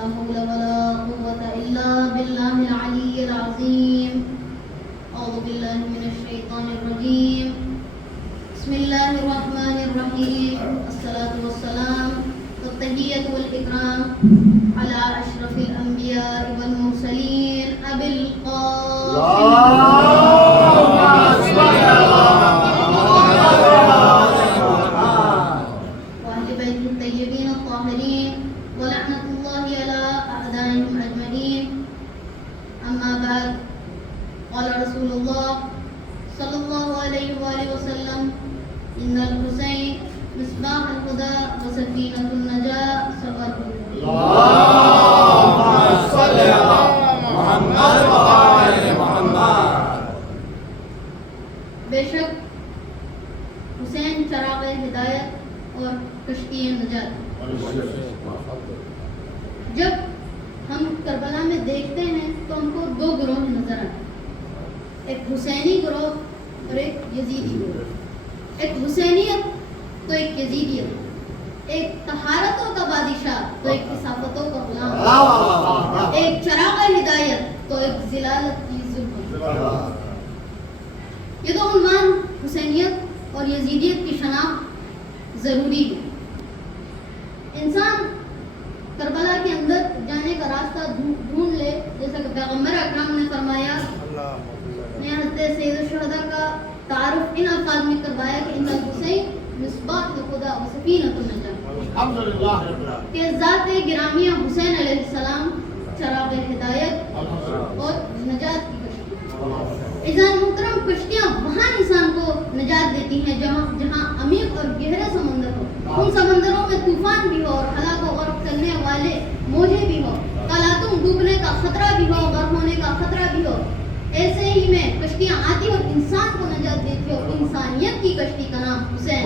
لا حول ولا قوة إلا بالله العلي العظيم. أعوذ بالله من الشيطان الرجيم. بسم الله الرحمن الرحيم. الصلاة والسلام والتحية والإكرام على أشرف الأنبياء والمرسلين أبي القاسم رسول الله صلى الله عليه وآله وسلم إن الحسين مصباح الهدى وسفينة النجاة سفر. اللهم صل على محمد وآل محمد. بے شک حسین چراغ ہدایت اور کشتی نجات. جب ہم کربلا میں دیکھتے ہیں تو ہم کو دو گروہ نظر آتے ہیں، ایک حسینی گروہ اور ایک یزیدی گروہ. ایک حسینیت تو ایک یزیدیت، ایک طہارتوں کا بادشاہ تو ایک کثافتوں کا غلام، ایک چراغ ہدایت تو ایک ضلالت کی ظلم. یہ دو عنوان حسینیت اور یزیدیت کی شناخت ضروری ہے. انسان کربلا کے اندر جانے کا راستہ ڈھونڈ لے، جیسا کہ پیغمبر اکرم نے فرمایا. حضرت سید الشہداء کا تعارف ان الفاظ میں کروایا کہ ان الحسین مصباح الخدا و سفینۃ النجاۃ، کہ ذات گرامیہ حسین علیہ السلام چراغ ہدایت اور نجات کی کشتی. عزیزان محترم، کشتیاں وہاں انسان کو نجات دیتی ہیں جہاں عمیق اور گہرے سمندر ہو. ان سمندروں میں طوفان بھی ہو اور ہلاک و غرق کرنے والے موجیں بھی ہو، قلاتوں ڈوبنے کا خطرہ بھی ہو، غرق ہونے کا خطرہ بھی ہو. ایسے ہی میں کشتیاں آتی اور انسان کو نجات دیتی اور انسانیت کی کشتی کا نام حسین.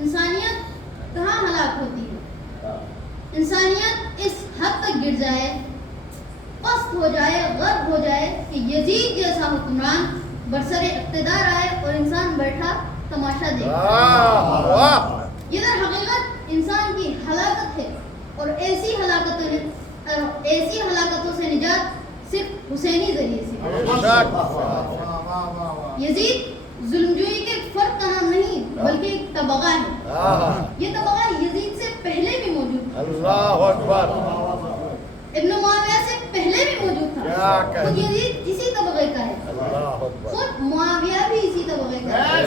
انسانیت کہاں ہلاک ہوتی ہے؟ انسانیت اس حد تک گر جائے، پست ہو جائے، غرق ہو جائے کہ یزید جیسا حکمران برسر اقتدار آئے اور انسان بیٹھا تماشا دیکھے. یہ در حقیقت انسان کی ہلاکت ہے، اور ایسی ہلاکتوں سے نجات صرف حسینی ذریعے سے. یزید ظلمجوئی کے فرد کا نام نہیں بلکہ ایک طبقہ ہے. یہ طبقہ یزید سے پہلے بھی موجود تھا. اللہ اکبر. ابن معاویہ سے پہلے بھی موجود تھا. خود یزید اسی طبقے کا ہے، خود معاویہ بھی اسی طبقے کا ہے،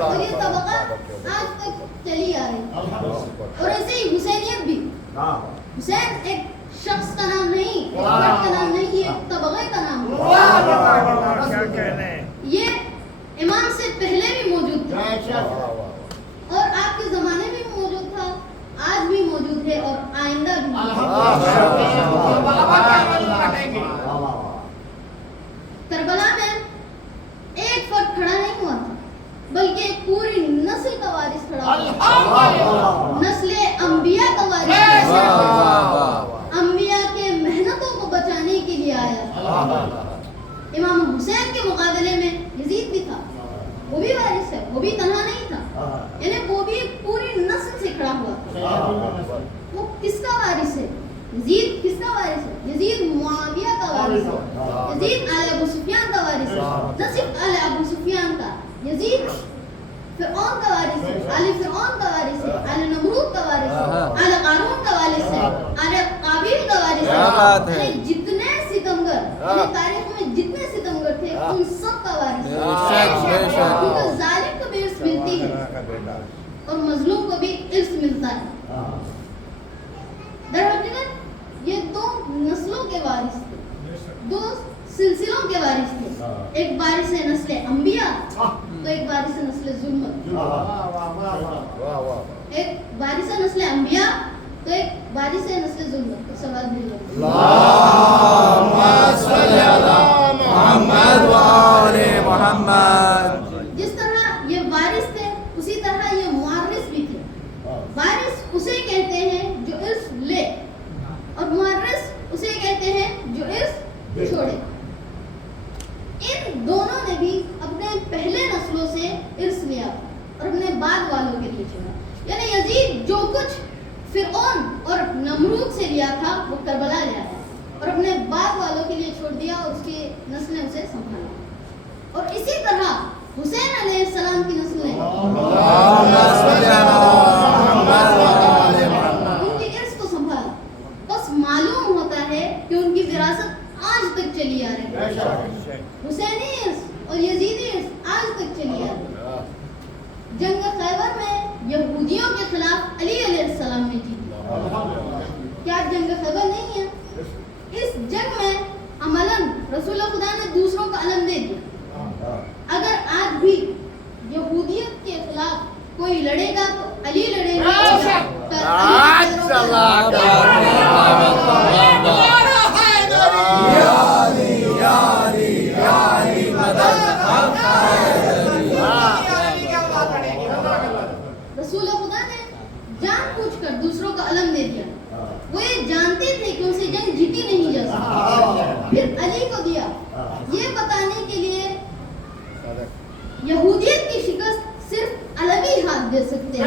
اور یہ طبقہ آج تک چلی آ رہی. اور ایسے ہی حسینیت بھی. حسین ایک شخص کا نام نہیں، ایک فرد کا نام نہیں، یہ ایک طبقے کا نام ہے. یہ امام سے پہلے بھی موجود تھا اور آپ کے زمانے میں بھی موجود تھا، آج بھی موجود ہے اور آئندہ بھی. کربلا میں ایک فرد کھڑا نہیں ہوا تھا بلکہ ایک پوری نسل کا وارث کھڑا ہوا. نسل انبیاء کا وارث، انبیاء کے محنتوں کو بچانے کے لیے آیا. امام حسین کے مقابلے میں یزید بھی تھا، وہ بھی وارث ہے، وہ بھی تنہا نہیں تھا، یعنی وہ بھی پوری نسل سے کھڑا ہوا. وہ کس کا وارث ہے؟ یزید کس کا وارث ہے؟ یزید معاویہ کا وارث ہے. یزید آل ابو سفیان کا وارث ہے. نہ صرف آل ابو سفیان کا، یزید فرعون کا وارث ہے، آل فرعون کا وارث ہے، آل نمرود کا وارث ہے، آل قارون کا وارث ہے، آل قابیل کا وارث ہے. یعنی جتنے ستمگر تاریخ میں جتنے ستمگر تھے ان سب کا وارث ہے. کیونکہ ظالم کو بھی ارث ملتی ہے اور مظلوم کو بھی ارث ملتا ہے. در حقیقت یہ دو نسلوں کے وارث تھے، دو سلسلوں کے وارث تھے. ایک وارث نسل انبیاء تو ایک وارث نسل ظلمت. ایک وارث نسل انبیاء تو ایک وارث نسل ظلم کا سوال بھی ہے. اللهم صل على محمد وآل محمد. جس طرح یہ وارث تھے اسی طرح یہ مورث بھی تھے. وارث اسے کہتے ہیں جو ارث لے اور مورث اسے کہتے ہیں جو ارث چھوڑے. ان دونوں نے بھی اپنے پہلے نسلوں سے ارث لیا اور اپنے بعد والوں کے لیے چھوڑا. یعنی یزید جو کچھ فرعون اور نمرود سے لیا تھا وہ کربلا لے آیا اور اپنے بعد والوں کے لیے چھوڑ دیا اور اس کی نسلیں اسے سنبھالا. اور اسی طرح حسین علیہ السلام کی نسلیں ان کی ارث کو سنبھالا. بس معلوم ہوتا ہے کہ ان کی وراثت آج تک چلی آ رہی ہے. حسینی ارث اور یزیدی ارث آج تک چلی آ رہی ہے. جنگ خیبر میں یہودیوں کے خلاف علی علیہ السلام نے جیتی. کیا جنگ خیبر نہیں ہے؟ اس جنگ میں عملاً رسول خدا نے دوسروں کا علم دے دیا. اگر آج بھی یہودیت کے خلاف کوئی لڑے گا تو علی لڑے گا. رسول خدا نے جان بوجھ کر دوسروں کا علم دے دیا. وہ یہ جانتے تھے کہ ان سے جنگ جیتی نہیں جا سکتی. پھر علی کو دیا یہ بتانے کے لیے یہودیت کی شکست صرف علوی ہاتھ دے سکتے ہیں.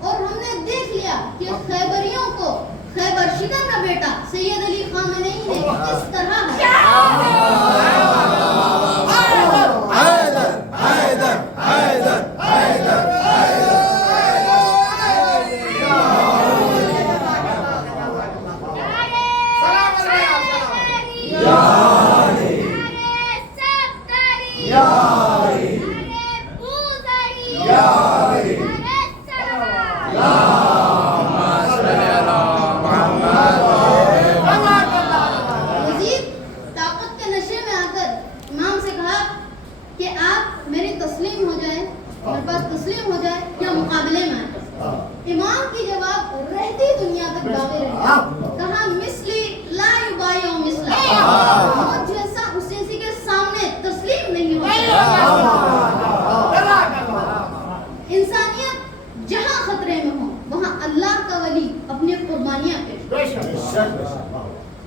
اور ہم نے دیکھ لیا کہ خیبریوں کو خیبر شکن کا بیٹا سید علی خامنئی نے کس طرح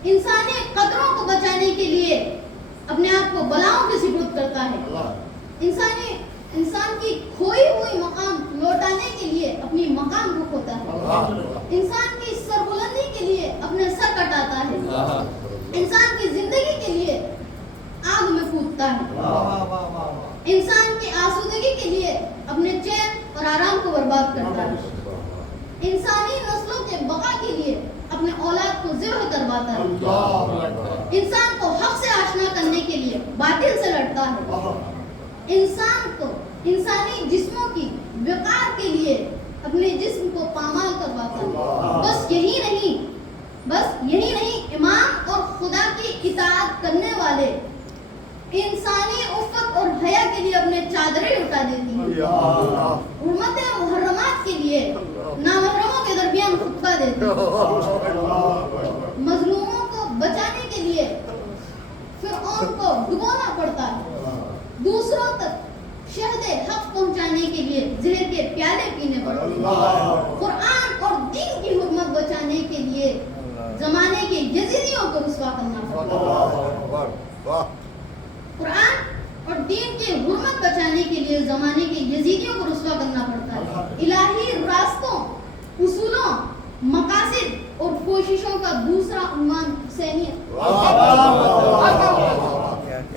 انسانی قدروں کو بچانے کے لیے اپنے آپ کو بلاؤں کے سپرد کرتا ہے. انسان کی کھوئی ہوئی مقام لوٹانے کے لیے اپنی مقام کو کھوتا ہے. انسان کی سربلندی کے لیے اپنے سر کٹاتا ہے. انسان کی زندگی کے لیے آگ میں کودتا ہے. انسان کی آسودگی کے لیے اپنے چین اور آرام کو برباد کرتا ہے. انسانی نسلوں کے بقا کے لیے اپنے اولاد کو ذبح کرواتا ہے. انسان کو حق سے آشنا کرنے کے لیے باطل سے لڑتا ہے. انسان کو انسانی جسموں کی وقار کے لیے اپنے جسم کو پامال کرواتا ہے. بس یہی نہیں امام اور خدا کی اطاعت کرنے والے انسانی عفت اور حیا کے لیے اپنے چادریں اٹھا دیتی ہیں. حرمت محرمات کے لیے نامحرموں کے درمیان خطبہ دیتی ہیں. مظلوموں کو بچانے کے لیے فرعون کو ڈبونا پڑتا ہے. دوسروں تک شہد حق پہنچانے کے لیے زہر کے پیالے پینے پڑتے ہیں. قرآن اور دین کی حرمت بچانے کے لیے زمانے کے یزیدیوں کو رسوا کرنا پڑتا ہے. قرآن اور دین کی حرمت بچانے کے لیے زمانے کے یزیدیوں کو رسوا کرنا پڑتا ہے. الہی راستوں، اصولوں، مقاصد اور کوششوں کا دوسرا عنوان حسینیت.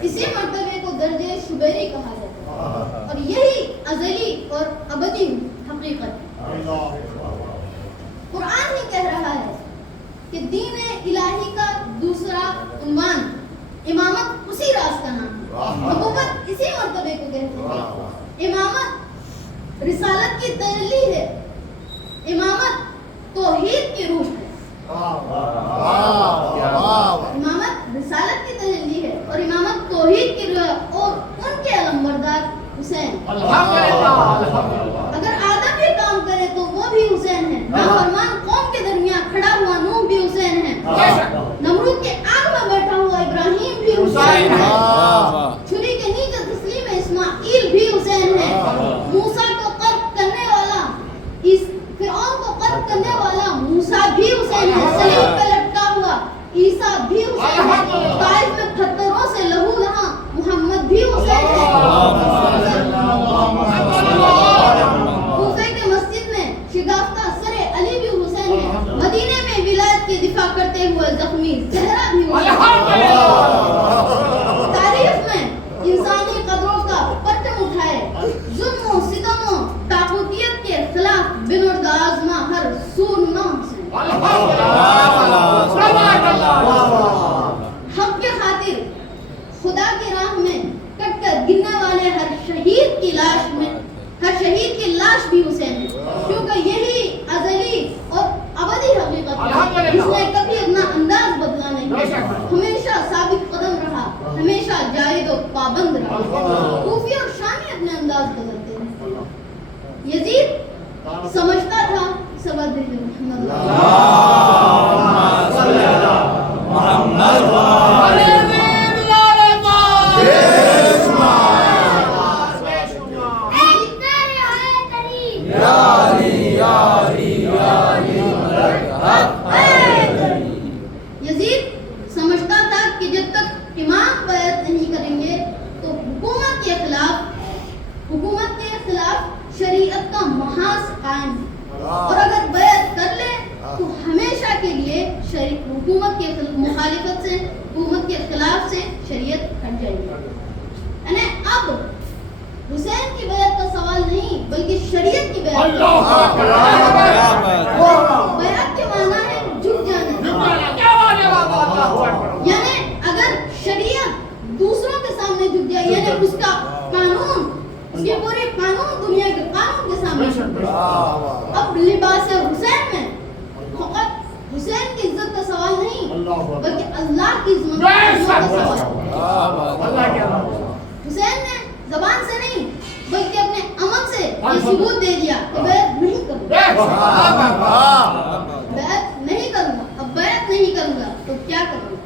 اسی مرتبے کو درجہ شبیری کہا جاتا ہے اور یہی ازلی اور ابدی حقیقت ہے. قرآن ہی کہہ رہا ہے کہ دین الہی کا دوسرا عنوان امامت اسی راز کا نام ہے. نبوت اسی مرتبے کو کہتے ہیں. امامت رسالت کی تجلی ہے. امامت توحید کی روح ہے. امامت رسالت کی تجلی ہے اور امامت توحید کی روح ہے. اور ان کے علمبردار حسین. اگر آدم بھی کام کرے تو وہ بھی حسین ہے. نافرمان حسین ہے، واہ چھری کے نیچے تسلیم اسماعیل بھی حسین ہے، موسیٰ کو قتل کرنے والا فرعون کو قتل کرنے والا موسیٰ بھی حسین ہے، صلیب پہ لٹکا ہوا عیسیٰ بھی حسین ہے، طائف میں پتھروں سے لہو رہا محمد بھی حسین ہے، کوفے کے مسجد میں شگافتہ سر علی بھی حسین ہے، مدینے میں ولایت کی دفاع کرتے ہوئے زخمی زہرا بھی حسین ہے، تاریخ میں انسانی قدروں کا پرچم اٹھائے، ظلم و ستم و طاغوتیت کے خلاف بنرد آزما ہر سورما حسین، حق کے خاطر خدا کی راہ میں کٹ کر گرنے والے ہر شہید کی لاش بھی حسین ہے، کیونکہ یہی ازلی اور ابدی حقیقت ہے جس نے کبھی اپنا انداز بدلا نہیں، ہمیشہ ثابت قدم رہا، ہمیشہ جاہد و پابند رہا، کوفی اور شامی اپنے انداز بدلتے ہیں، یزید سمجھتا تھا سبب محمد یزید سمجھتا تھا کہ جب تک امام بیعت نہیں کریں گے تو حکومت کے خلاف شریعت کا محاذ قائم ہے، اور اگر بیعت کر لے تو ہمیشہ کے لیے حکومت کے مخالفت سے، حکومت کے خلاف سے شریعت ہٹ جائے گی، یعنی اب حسین کی بیعت کا سوال نہیں بلکہ شریعت کی بیعت کا، بیعت کے معنی ہے جھک جانا، یعنی اگر شریعت دوسروں کے سامنے جھک جائے، یعنی اس کا قانون، اس کے پورے قانون دنیا کے قانون کے سامنے جھک جائے، اب لباس حسین میں فقط حسین کی عزت کا سوال نہیں بلکہ اللہ کی عظمت کا سوال ہے۔ حسین نے زبان سے نہیں بلکہ اپنے عمل سے یہ ثبوت دے دیا کہ بیعت نہیں کروں گا، بیعت نہیں کروں گا، اب بیعت نہیں کروں گا تو کیا کروں گا،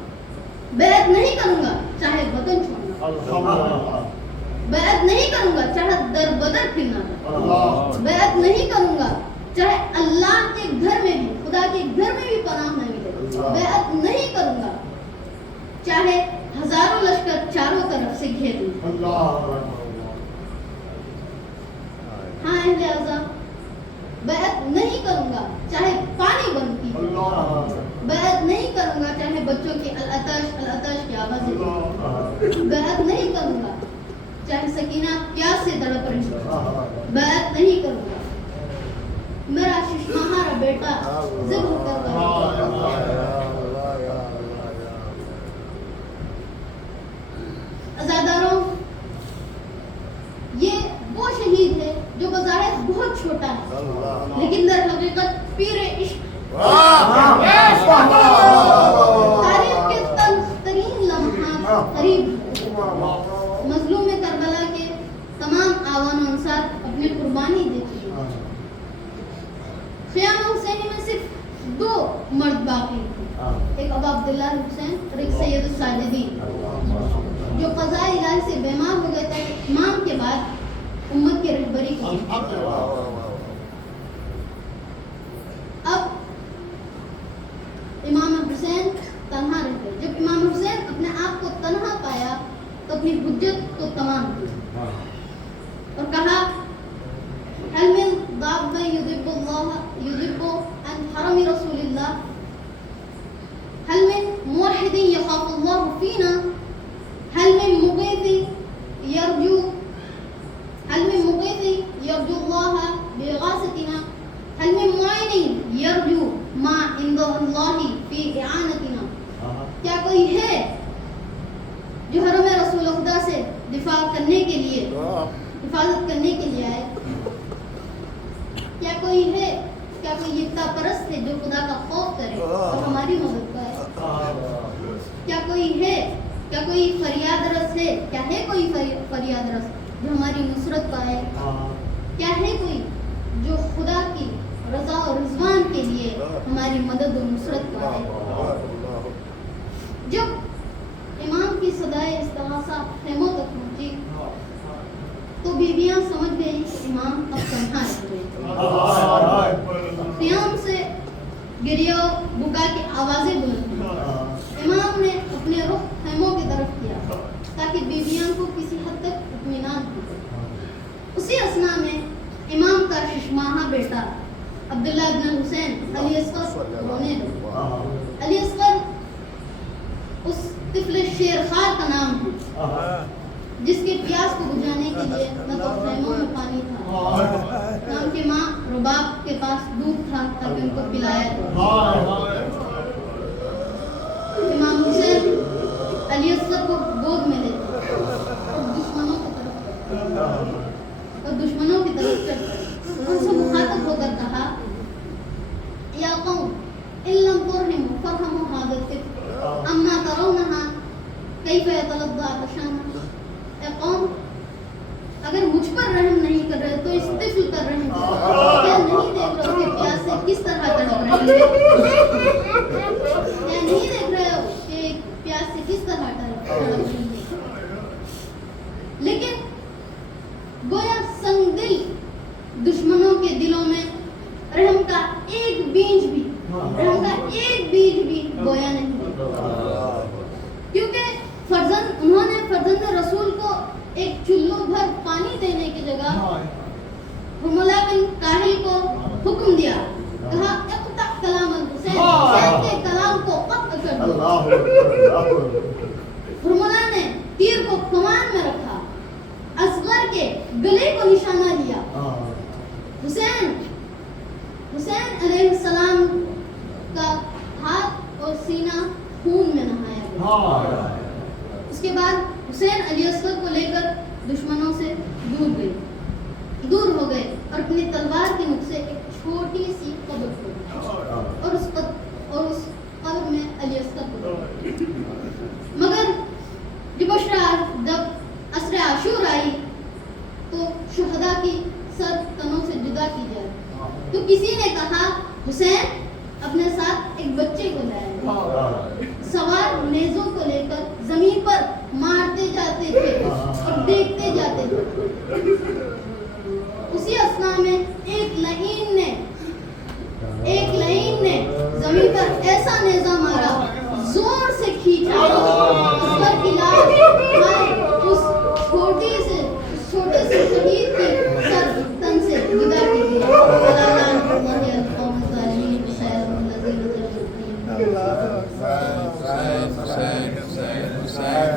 بیعت نہیں کروں گا چاہے وطن چھوڑنا، بیعت نہیں کروں گا چاہے در بدر پھرنا، بیعت نہیں کروں گا چاہے اللہ کے گھر میں بھی، خدا کے گھر میں بھی پناہ نہ ملے، بیعت نہیں کروں گا چاہے ہزاروں لشکر چاروں طرف سے گھیر لیں۔ ہاں اہل اعضاء، بیعت نہیں کروں گا چاہے پانی بند کی، بیعت نہیں کروں گا چاہے بچوں کی العطش کی آوازیں، بیعت نہیں کروں گا چاہے سکینہ پیاس سے تڑپ رہی، بیعت نہیں کروں گا میرا ششمہارا بیٹا ذبح کر رہا۔ عزاداروں، یہ وہ شہید ہے جو بظاہر بہت چھوٹا ہے لیکن در حقیقت پیر عشق، تاریخ کے تلخ ترین لمحات قریب، مظلوم کربلا کے تمام آوان و انصار اپنی قربانی دے چکے ہیں، خیام حسینی میں صرف 2 مرد باقی تھے، ایک ابا عبداللہ حسین اور ایک سید الساجدین، جو قضاء الہی سے بیمار ہو گئے تھے امام کے بعد امت کی رہبری کی۔ اب امام حسین تنہا رہ گئے، جب امام حسین اپنے آپ کو تنہا پایا تو اپنی حجت کو تمام کی اور کہا هل من ضاب يذب عن حرم رسول الله، هل من موحد يخاف الله فينا، هل من مغيث يرجو الله بإغاثتنا، هل من معين يرجو ما عند الله في إعانتنا، کیا کوئی ہے جو حرم رسول خدا سے دفاع کرنے کے لیے، حفاظت کرنے کے لیے آئے، کیا کوئی ہے، کیا کوئی یکتا پرست ہے جو خدا کا خوف کرے اور ہماری مدد کرے، کیا کوئی ہے، کیا کوئی فریاد رس ہے، کیا ہے کوئی فریاد رس جو ہماری نصرت پائے، کیا ہے کوئی جو خدا کی رضا اور رضوان کے لیے ہماری مدد و نصرت پائے۔ جب امام کی صدائے خیموں تک پہنچی تو بیویاں سمجھ گئی کہ امام اب تنہا ہے. قیام سے گریہ و بکا کی آوازیں بلند ہوئیں. امام نے اپنے رخ خیموں کی طرف کیا تاکہ بیویاں کو کسی حد تک اطمینان ہو. اسی اثنا میں امام کا 6 ماہہ بیٹا عبداللہ ابن حسین علی اصغر رونے لگا. علی اصغر اس طفل شیرخوار کا نام ہے جس کے پیاس کو بجھانے کے لیے نہ تو خیموں میں پانی تھا نہ ان کی ماں رباب کے پاس دودھ تھا تاکہ ان کو پلایا جائے. امام حسین علی اصغر کو گود میں لیتے اور دشمنوں کی طرف چل پڑے. ان سے مخاطب ہو کر کہا یا قوم ان لم ترحموا فرحموا هذا الطفل اما ترونها کیف یتلظى عطشانا. اے قوم اگر مجھ پر رحم نہیں کر رہے تو اس طفل پر رحم کرو. کیا نہیں دیکھ رہے ہو کہ پیاس سے کس طرح تڑپ رہی ہے؟ کیا نہیں دیکھ رہے ہو کہ پیاس سے کس طرح تڑپ رہی ہے؟ لیکن گویا سنگ دل دشمنوں کے دلوں میں رحم کا ایک بیج بھی گویا نہیں دیکھا. کیونکہ انہوں نے فرزند رسول کو ایک چلو بھر پانی دینے کی جگہ حرملہ بن کاہل کو حکم دیا. کہا اقطع کلام الحسین، حسین کے کلام کو قطع کر دو. حرملہ نے تیر کو کمان میں رکھا، اصغر کے گلے کو نشانہ لیا. حسین علیہ السلام کا ہاتھ اور سینہ خون میں نہایا گیا. اس کے بعد حسین علی اصغر کو لے کر دشمنوں سے دور ہو گئے اور اپنی تلوار کے نوک سے ایک چھوٹی سی قبر کھودی اور اس قبر میں علی اصغر کو رکھا. مگر جب عصر عاشور آئی تو شہداء کی سر تنوں سے جدا کی جائے تو کسی نے کہا حسین اپنے ساتھ ایک بچے کو لائے. سوار نیزوں کو لے کر زمین پر مارتے جاتے تھے اور دیکھتے جاتے تھے. اسی اثنا میں ایک لعین نے زمین پر ایسا نیزہ مارا، زور سے کھینچا، اصغر کی لاش اس چھوٹے سے شہید کے سر تن سے جدا کی گئی.